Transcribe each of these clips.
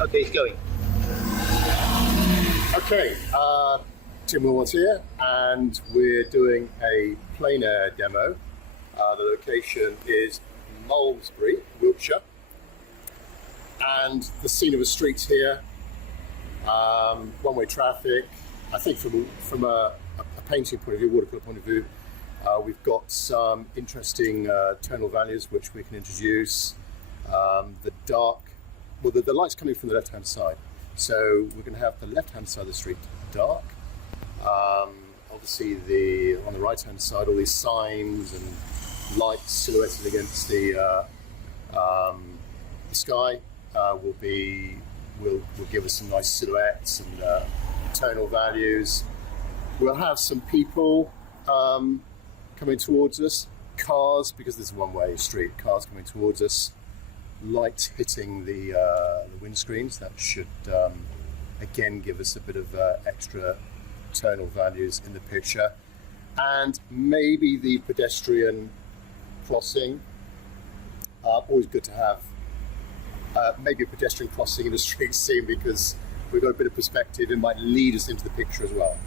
Okay, it's going. Okay, Tim Wilmot here, and we're doing a plein air demo. The location is Malmesbury, Wiltshire, and the scene of a street here, one-way traffic. I think from a painting point of view, watercolour point of view, we've got some interesting tonal values which we can introduce. The light's coming from the left-hand side, so we're going to have the left-hand side of the street dark. Obviously, on the right-hand side, all these signs and lights silhouetted against the sky will give us some nice silhouettes and tonal values. We'll have some people coming towards us, cars, because this is a one-way street, cars coming towards us, light hitting the windscreens. That should again give us a bit of extra tonal values in the picture, and maybe the pedestrian crossing. Always good to have maybe a pedestrian crossing in a street scene, because we've got a bit of perspective. It might lead us into the picture as well.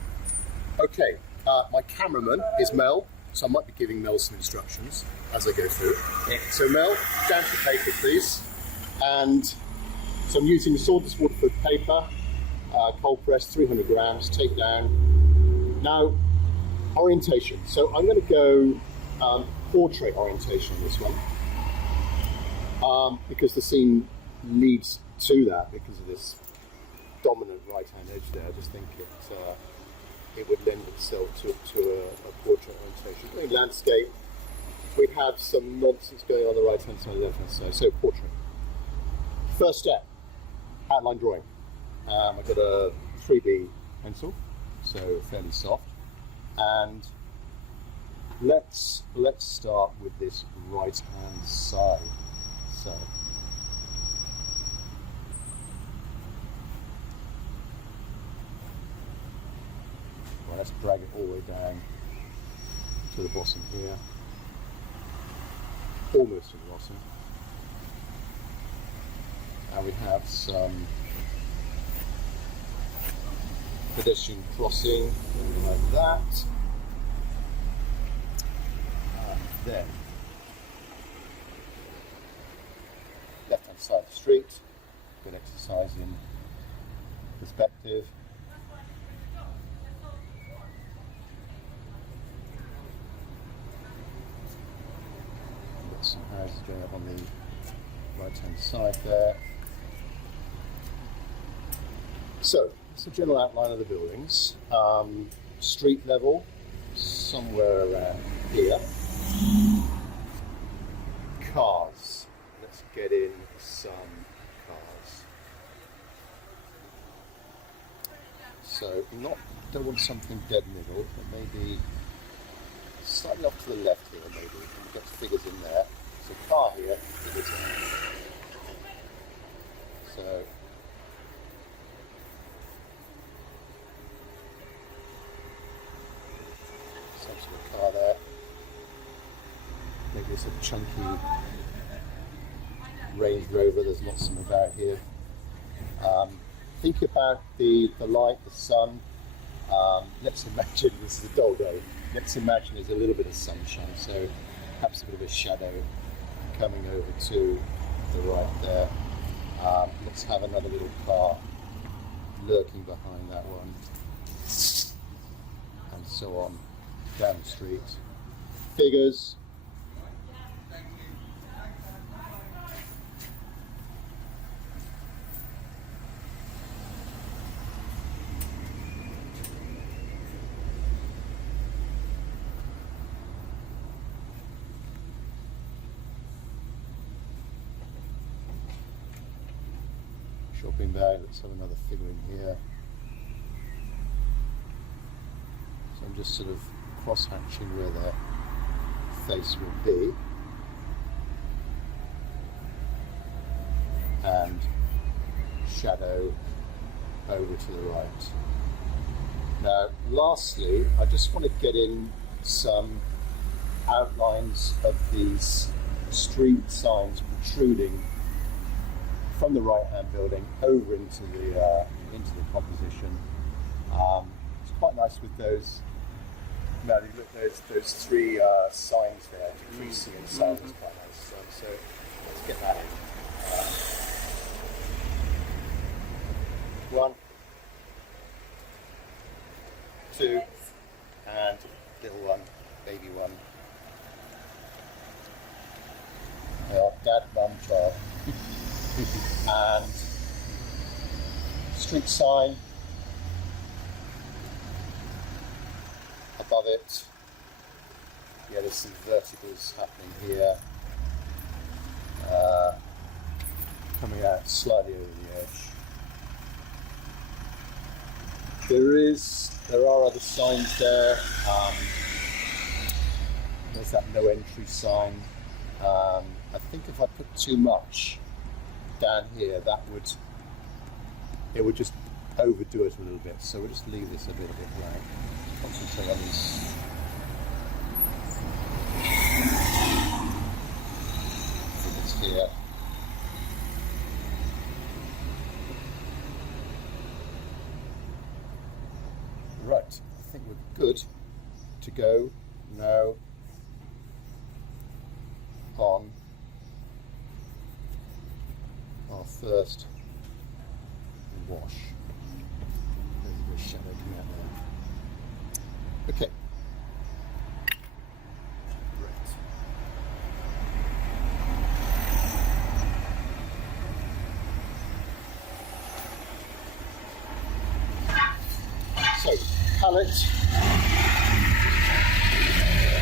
Okay, my cameraman is Mel, so I might be giving Mel some instructions as I go through. Yeah. So Mel, down to the paper please. And so I'm using Sawdust waterproof paper, cold press, 300 grams, take down. Now, orientation. So I'm going to go portrait orientation on this one, because the scene leads to that because of this dominant right-hand edge there. I just think it would lend itself to a portrait orientation. In landscape, we have some nonsense going on the right-hand side and the left-hand side. So portrait. First step, outline drawing. I've got a 3B pencil, so fairly soft. And let's start with this right-hand side. So let's drag it all the way down to the bottom here, almost to the bottom, and we have some pedestrian crossing like that, and then left hand side of the street, good exercise in perspective. Some houses going up on the right hand side there. So that's the general outline of the buildings. Street level, somewhere around here. Cars. Let's get in some cars. So don't want something dead middle, but maybe slightly off to the left here, maybe. We've got figures in there. So car here, figures in. So some sort of car there. Maybe it's a chunky Range Rover. There's lots of them about here. Think about the light, the sun. Let's imagine this is a dull day. Let's imagine there's a little bit of sunshine, so perhaps a bit of a shadow coming over to the right there. Let's have another little car lurking behind that one, and so on down the street. Figures. Shopping bag, let's have another figure in here. So I'm just sort of cross-hatching where their face will be. And shadow over to the right. Now, lastly, I just want to get in some outlines of these street signs protruding from the right-hand building over into the composition. It's quite nice with those. Now, you look, those three signs there, decreasing in sound is quite nice. So let's get that in. 1, 2, and little one, baby one. Dad, mum, child. And street sign above it. Yeah, there's some verticals happening here. Coming out slightly over the edge. There are other signs there. There's that no entry sign. I think if I put too much down here, it would just overdo it a little bit. So we'll just leave this a bit blank. Concentrate on these figures here. Right, I think we're good to go now on our first wash. There's a bit of shadow coming out there. Okay. Right. So, palette.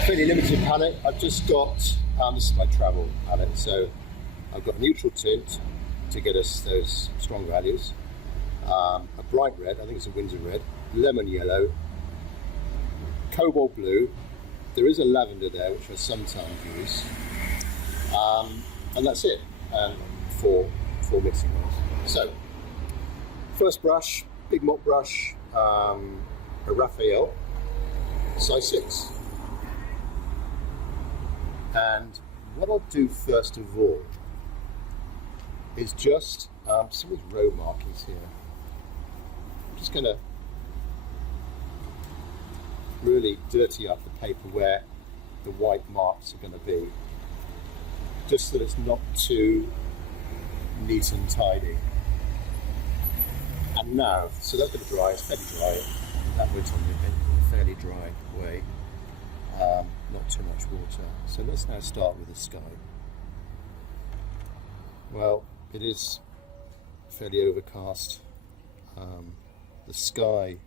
Fairly limited palette. I've just got, this is my travel palette, so I've got a neutral tint to get us those strong values, a bright red, I think it's a Windsor red, lemon yellow, cobalt blue, there is a lavender there which I sometimes use, and that's it, and four mixing ones. So, first brush, big mop brush, a Raphael, size 6. And what I'll do first of all is just some of these row markings here. I'm just going to really dirty up the paper where the white marks are going to be, just so that it's not too neat and tidy. And now, so that's going to dry, it's fairly dry, that went on in a fairly dry way, not too much water. So let's now start with the sky. Well, it is fairly overcast. The sky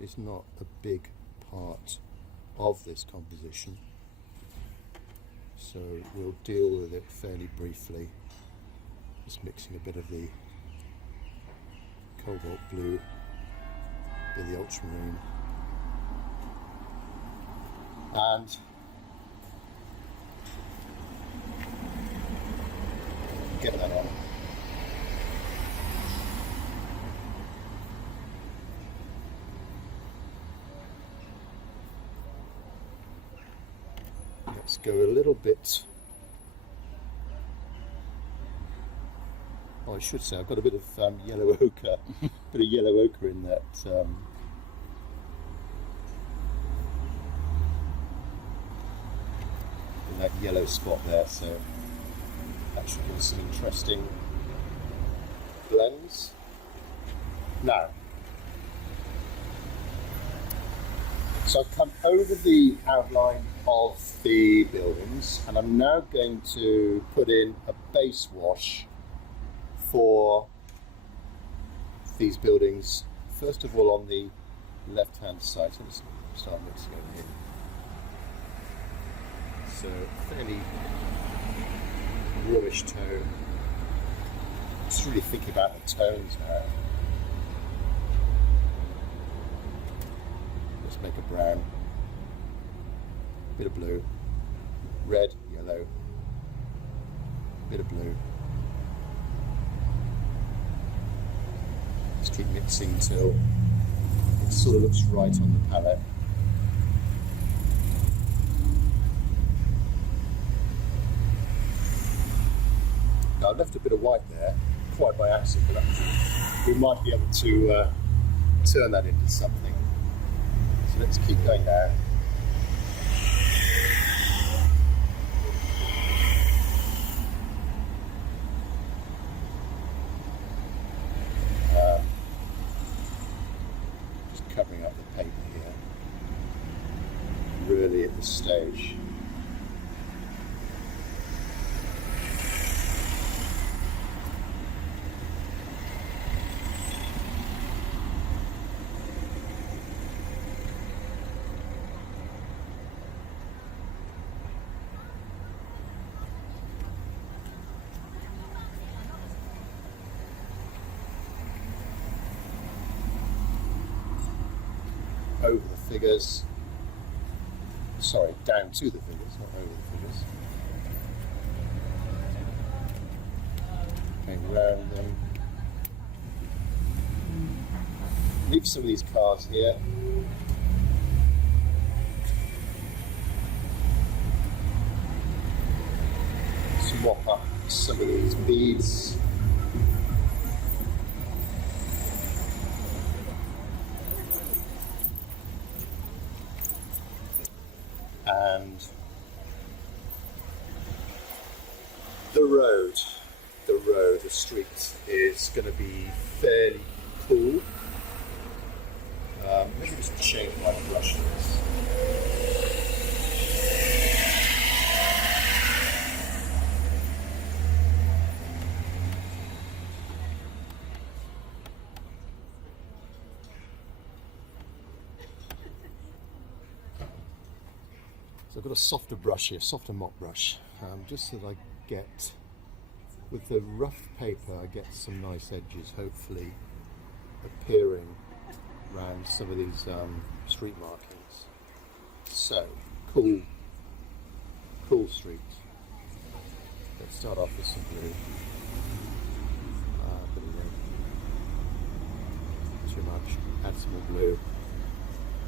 is not a big part of this composition, so we'll deal with it fairly briefly. Just mixing a bit of the cobalt blue with the ultramarine, and get that on. Let's go a little bit. Oh, I should say I've got a bit of yellow ochre, bit of yellow ochre in that. In that yellow spot there, so that should give us some interesting blends. Now, so I've come over the outline of the buildings, and I'm now going to put in a base wash for these buildings. First of all, on the left-hand side, so let's start mixing over here. So fairly warmish tone. Just really thinking about the tones now. Let's make a brown, bit of blue, red, yellow, bit of blue. Just keep mixing till it sort of looks right on the palette. Now I've left a bit of white there quite by accident, but we might be able to turn that into something. So let's keep going now. Just covering up the paper here. Really at this stage. Over the figures, sorry, down to the figures, not over the figures. Going round them. Leave some of these cars here. Swap up some of these beads. And the street is going to be fairly cool. Let me just change my brushes. So I've got a softer brush here, softer mop brush, just so that I get, with the rough paper, I get some nice edges, hopefully appearing around some of these street markings. So, cool street. Let's start off with some blue. A bit of red. Too much. Add some more blue.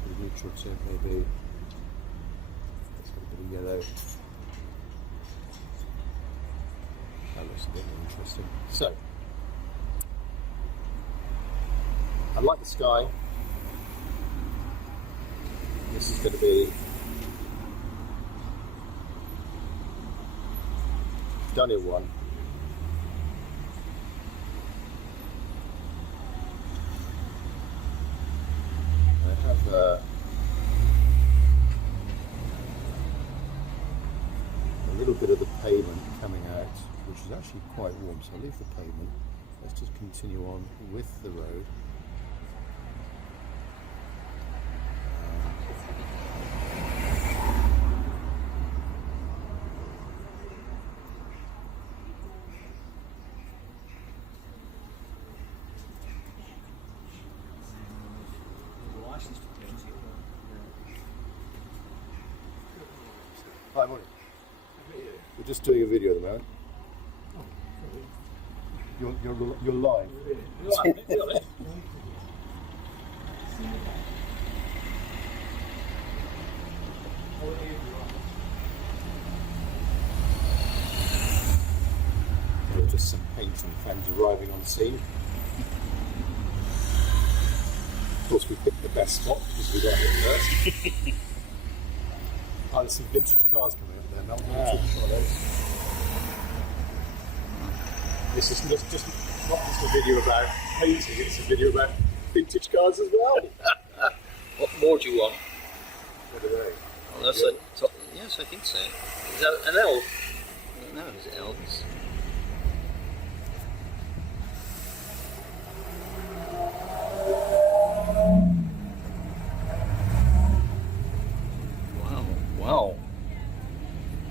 A neutral tint maybe. Yellow. That looks a bit more interesting. So, I like the sky. This is going to be done in one. I have a little bit of the pavement coming out, which is actually quite warm, so I'll leave the pavement. Let's just continue on with the road. Hi, morning. We're just doing a video at the moment. You're live. There are just some painting fans arriving on scene. Of course, we picked the best spot because we got here first. Oh, there's some vintage cars coming up there, Mel. This is just not just a video about painting, it's a video about vintage cars as well. What more do you want? What are they? Oh, that's a top. Yes, I think so. Is that an elf? No, is it elves? Wow.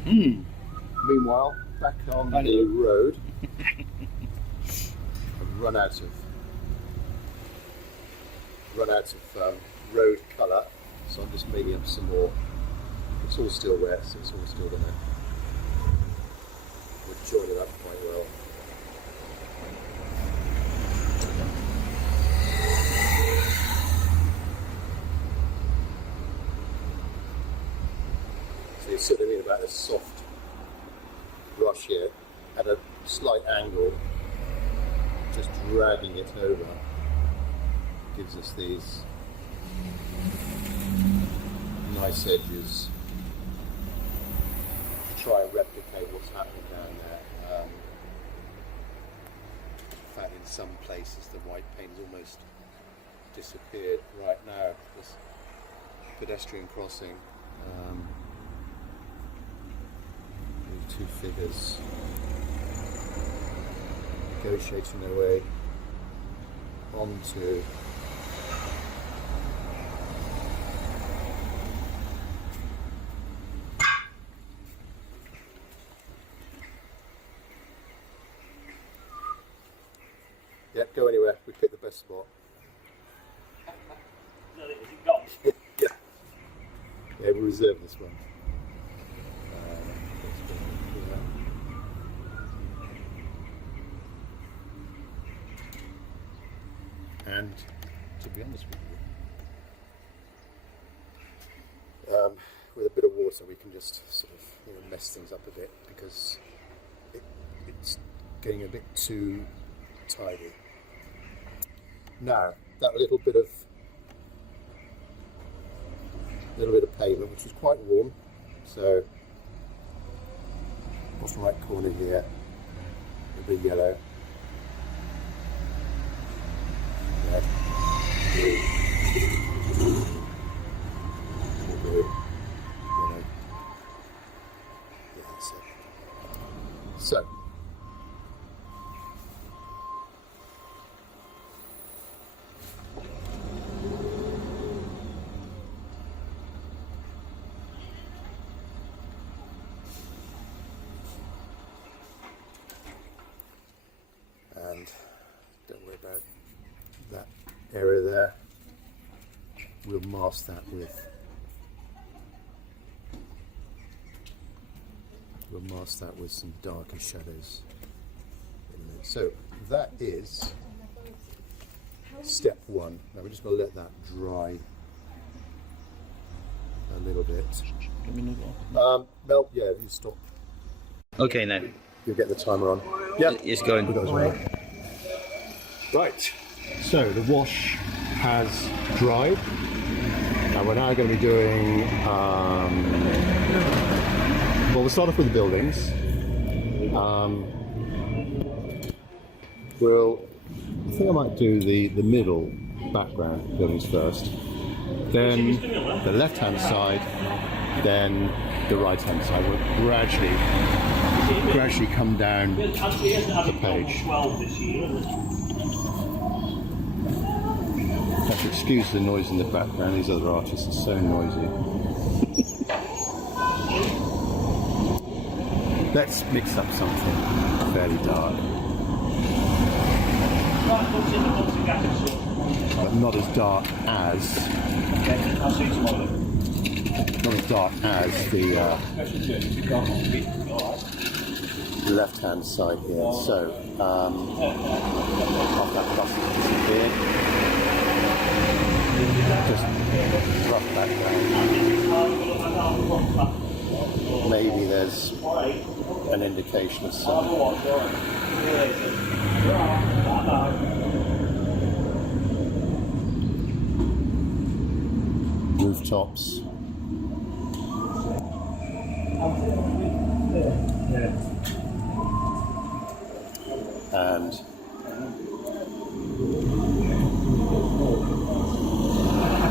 Meanwhile, back on the road, I've run out of road colour, so I'm just making up some more. It's all still wet, so it's all still going to join it up quite well. So you see what I mean about a soft brush here at a slight angle. just dragging it over gives us these nice edges to try and replicate what's happening down there. In fact, in some places the white paint has almost disappeared. Right now, this pedestrian crossing, two figures negotiating their way onto Yep, go anywhere. We picked the best spot. Yeah. Yeah, we reserved this one. And to be honest with a bit of water, we can just sort of mess things up a bit because it's getting a bit too tidy. Now that little bit of pavement, which is quite warm, so bottom right corner here, a bit yellow, red, blue, blue, yellow. Yeah, that's it. So. And don't worry about that area there. We'll mask that with some darker shadows in there. So that is step one. Now we're just going to let that dry a little bit. Mel, yeah, you stop. Okay, now. You'll get the timer on. Yeah, it's going. Right, so the wash has dried, and we're now going to be doing, well, we'll start off with the buildings. I think I might do the middle background buildings first, then the left-hand side, then the right-hand side. We'll gradually come down the page. Have to excuse the noise in the background, these other artists are so noisy. Let's mix up something fairly dark. But not as dark as the left-hand side here. So after that dust has disappeared, just rough background. Maybe there's an indication of sun. Rooftops. And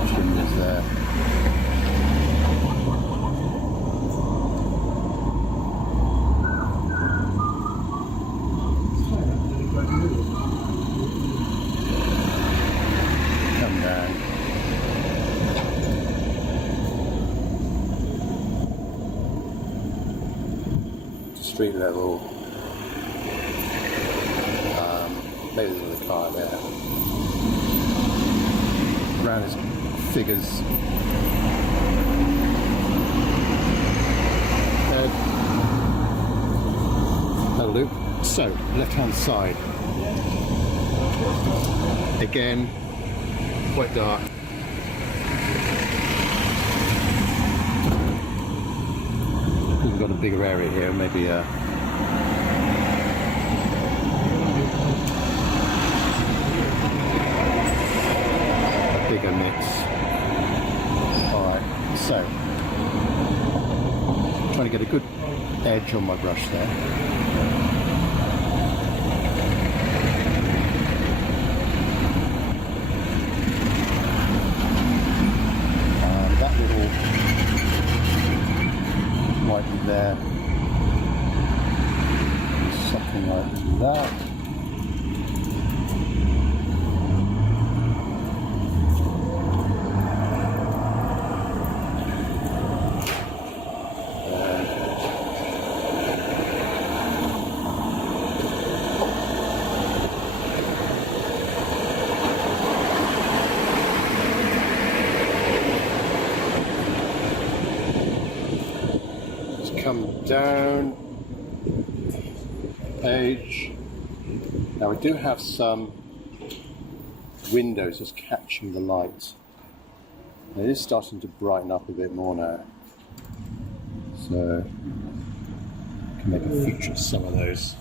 chimneys there. Come down. To street level. Maybe there's another car there. Around his figures. That'll do. So, left-hand side. Again, quite dark. We've got a bigger area here, maybe get a good edge on my brush there. And that little white there, something like that. Come down page. Now we do have some windows just catching the light. And it is starting to brighten up a bit more now. So I can make a feature of some of those.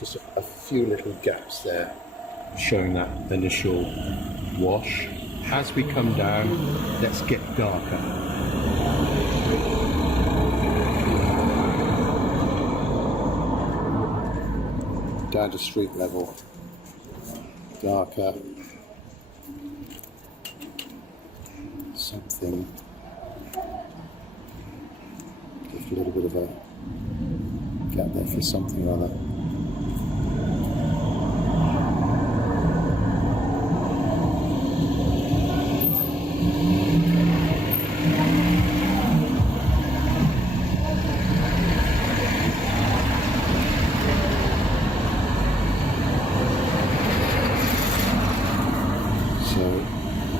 Just a few little gaps there showing that initial wash. As we come down, let's get darker. Down to street level, darker, something, give a little bit of a gap there for something or other.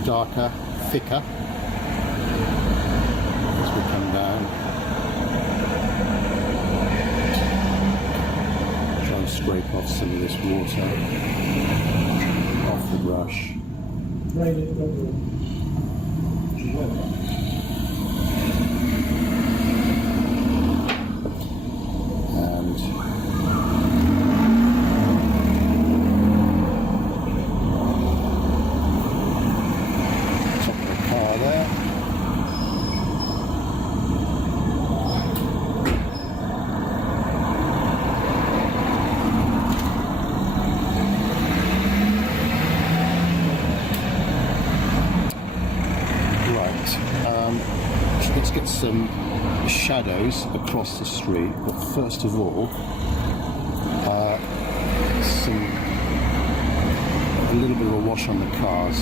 Darker, thicker as we come down. Try and scrape off some of this water off the brush. Let's get some shadows across the street, but first of all, a little bit of a wash on the cars.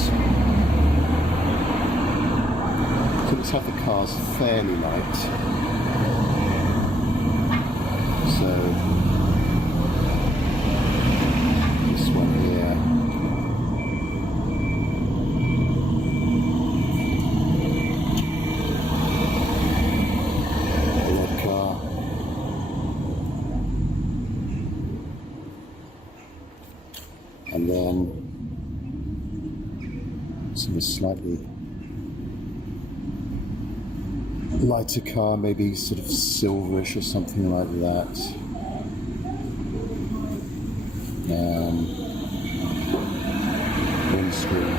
So let's have the cars fairly light. So this one here. And then some slightly lighter car, maybe sort of silverish or something like that. Windscreen.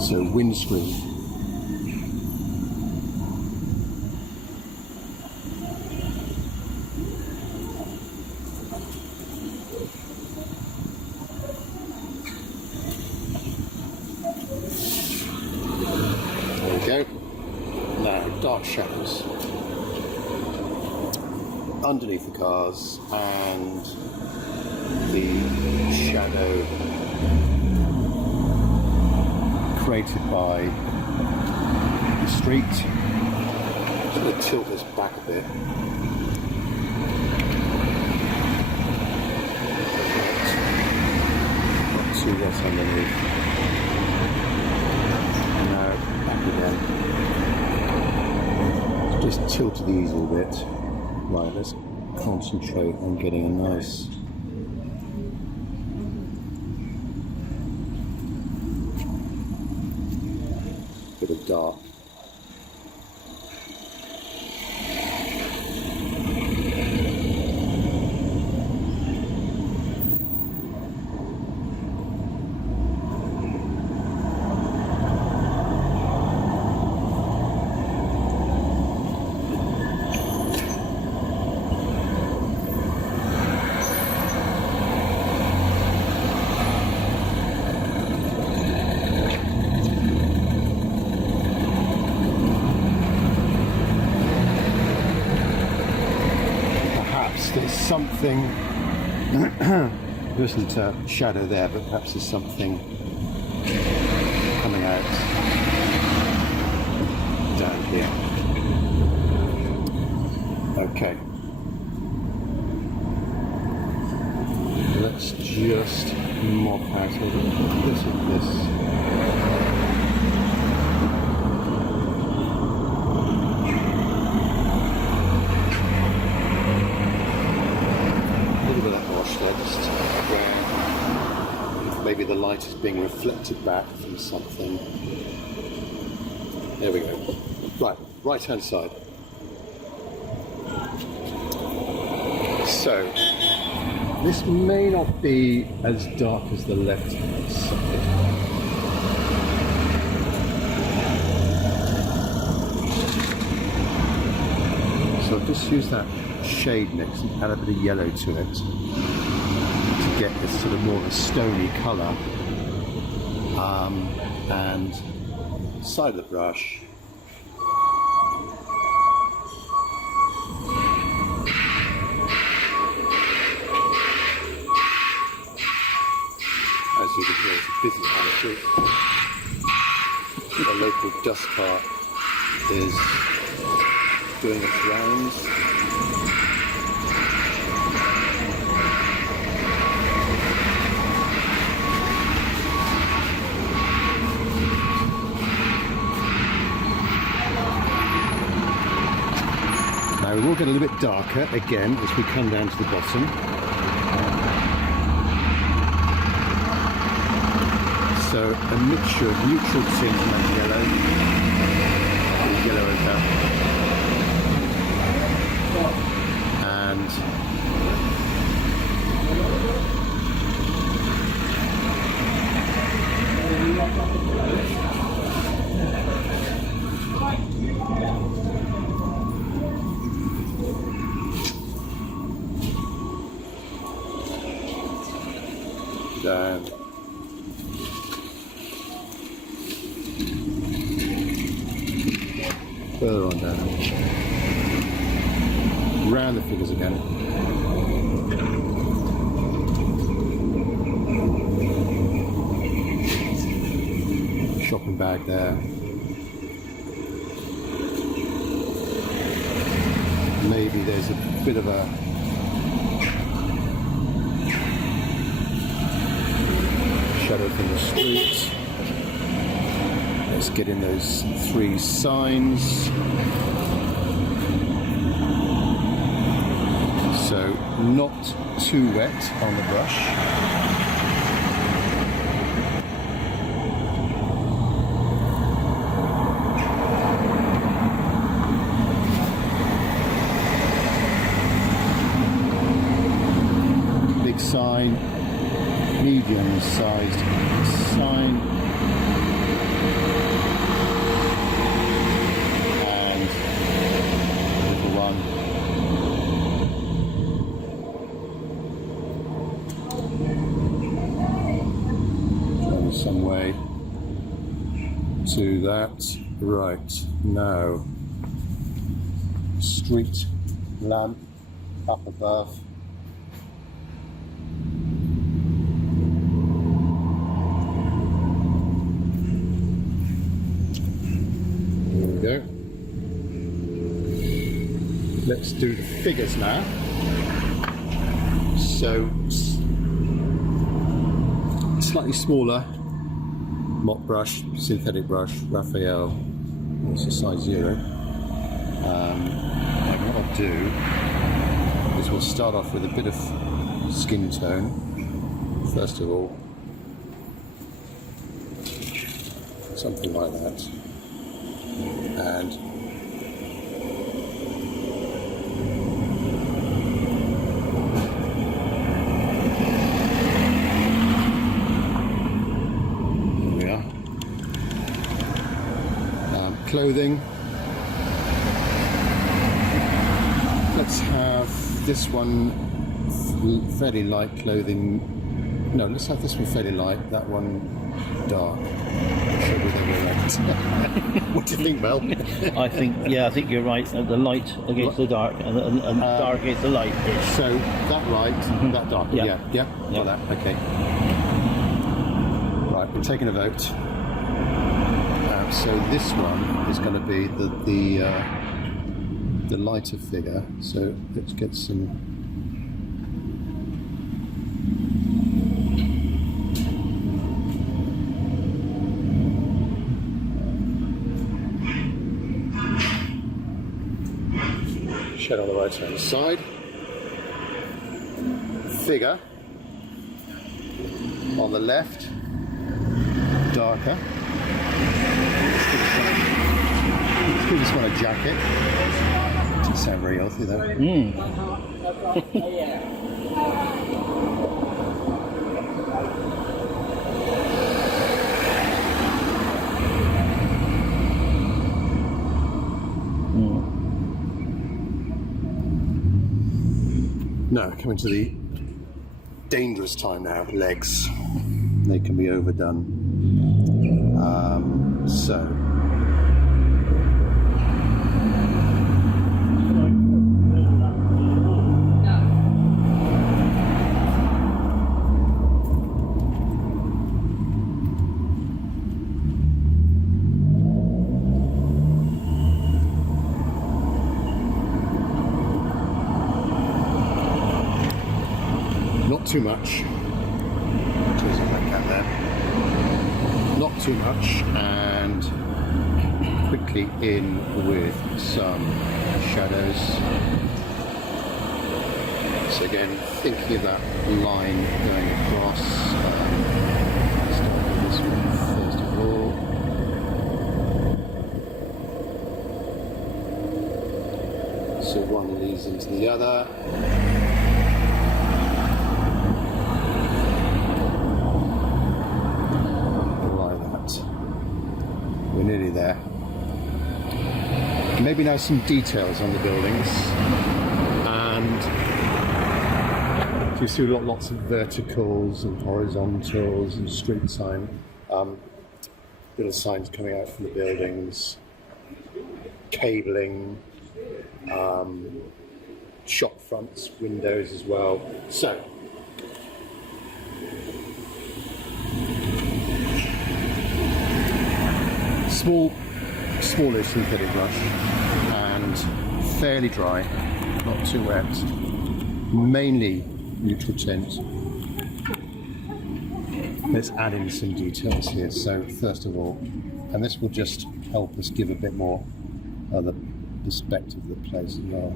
So windscreen. There we go. Now dark shadows underneath the cars and the shadow created by the street. I'm just going to tilt this back a bit. Not too wet underneath. Now back again. Just tilt these a little bit. Right, let's concentrate on getting a nice bit of dark something. There isn't a shadow there, but perhaps there's something coming out down here. Okay. Let's just mop out a little bit of this. Where maybe the light is being reflected back from something. There we go. Right hand side. So this may not be as dark as the left hand side. So I'll just use that shade mix and add a bit of yellow to it to get this sort of more of a stony colour. And side of the brush, as you can hear, it's a busy house. The local dust cart is doing its rounds. Now we will get a little bit darker again as we come down to the bottom. So a mixture of neutral tints and yellow. Yellow over. And down. Further on down. Round the figures again. Shopping bag there. Maybe there's a bit of a shadow from the street. Let's get in those three signs. So not too wet on the brush. Big sign, medium-sized sign. Some way to that. Right, now street lamp up above. There we go. Let's do the figures now. So slightly smaller mop brush, synthetic brush, Raphael, it's a size 0. And what I'll do is we'll start off with a bit of skin tone, first of all, something like that, and clothing. Let's have this one fairly light clothing, No, let's have this one fairly light, that one dark. Show you the other way around. What do you think, Mel? I think you're right. The light against the dark, and dark against the light. So that light, that dark. Yeah. Yeah. Got that. Okay. Right, we're taking a vote. So this one is going to be the lighter figure. So let's get some. Shed on the right hand side. Figure on the left, darker. Let's give this one a jacket. Doesn't sound very healthy though. Now, coming to the dangerous time now, legs. They can be overdone. Not too much. Not too much, and quickly in with some shadows. So again, thinking of that line going across. Start with this one first of all. So one leads into the other. We're nearly there. Maybe now some details on the buildings, and you see lots of verticals and horizontals and street sign, little signs coming out from the buildings, cabling, shop fronts, windows as well. So. Smallish synthetic brush and fairly dry, not too wet, mainly neutral tint. Let's add in some details here. So first of all, and this will just help us give a bit more of the perspective of the place as well.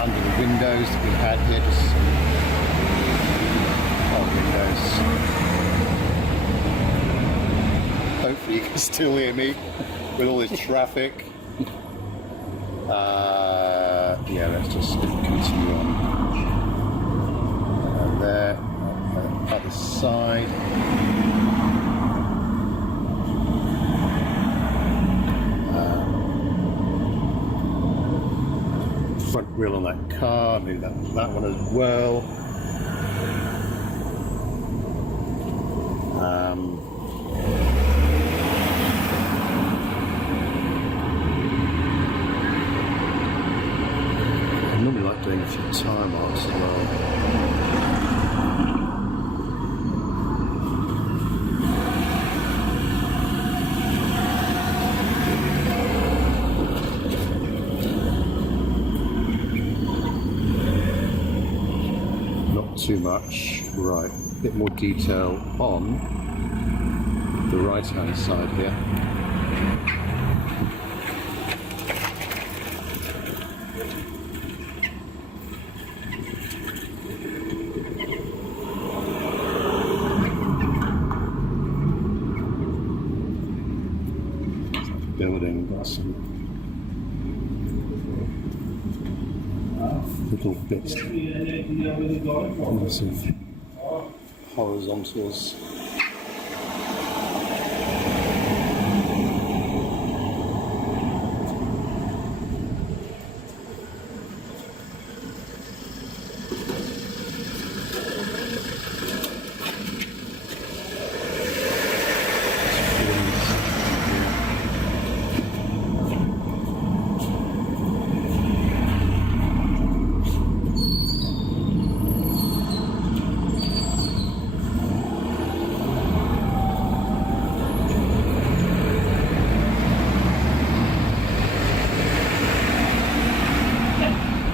Under the windows that we had here, just some hopefully you can still hear me with all this traffic. Yeah, let's just continue on. There, other side. Front wheel on that car, maybe that one as well. I normally like doing a few tire marks as well. Too much. Right, a bit more detail on the right hand side here. building. Got some little bits, some horizontals.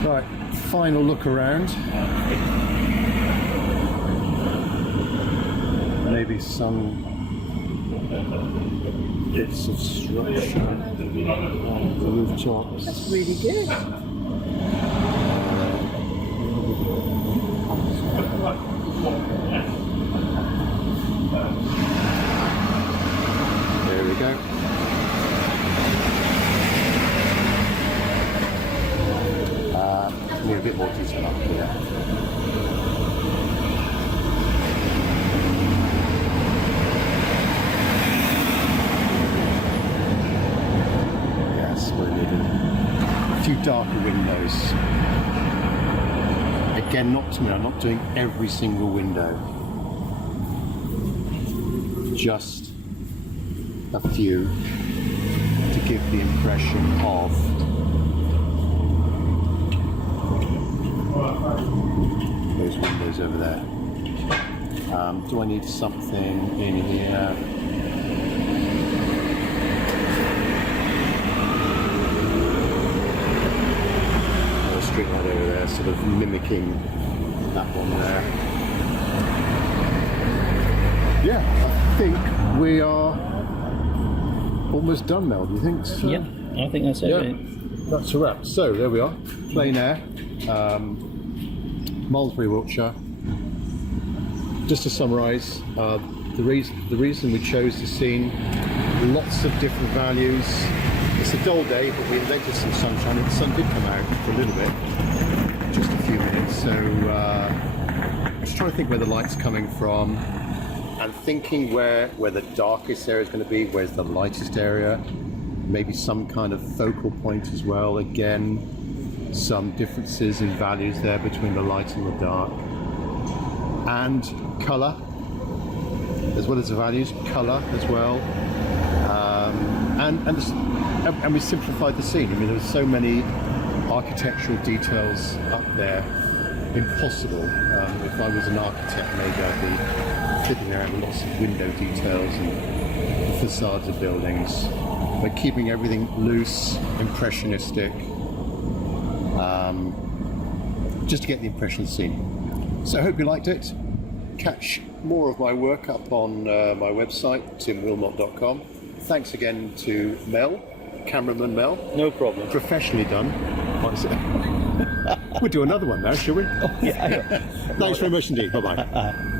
Right, final look around. Maybe some bits of structure on the rooftops. That's really good. There we go. Need a bit more detail up here. Yes, we're needing a few darker windows. Again, I'm not doing every single window. Just a few to give the impression of those windows over there. Do I need something in here? A street light over there, sort of mimicking that one there. Yeah, I think we are almost done, Mel. Do you think so? Yeah, I think that's it. Yeah, that's a wrap. So there we are, Plein Air. Malmesbury, Wiltshire. Just to summarise, the reason we chose the scene, lots of different values. It's a dull day, but we invented some sunshine, and the sun did come out for a little bit, just a few minutes. So just trying to think where the light's coming from, and thinking where the darkest area is going to be, where's the lightest area, maybe some kind of focal point as well. Again, some differences in values there between the light and the dark, and colour as well as the values, colour as well, and we simplified the scene. I mean, there were so many architectural details up there, impossible. If I was an architect, maybe I'd be sitting there having lots of window details and facades of buildings, but keeping everything loose, impressionistic, just to get the impression of the scene. So I hope you liked it. Catch more of my work up on my website, timwilmot.com. Thanks again to Mel, cameraman Mel. No problem. Professionally done. We'll do another one now, shall we? Oh, yeah. Thanks very much indeed. Bye-bye.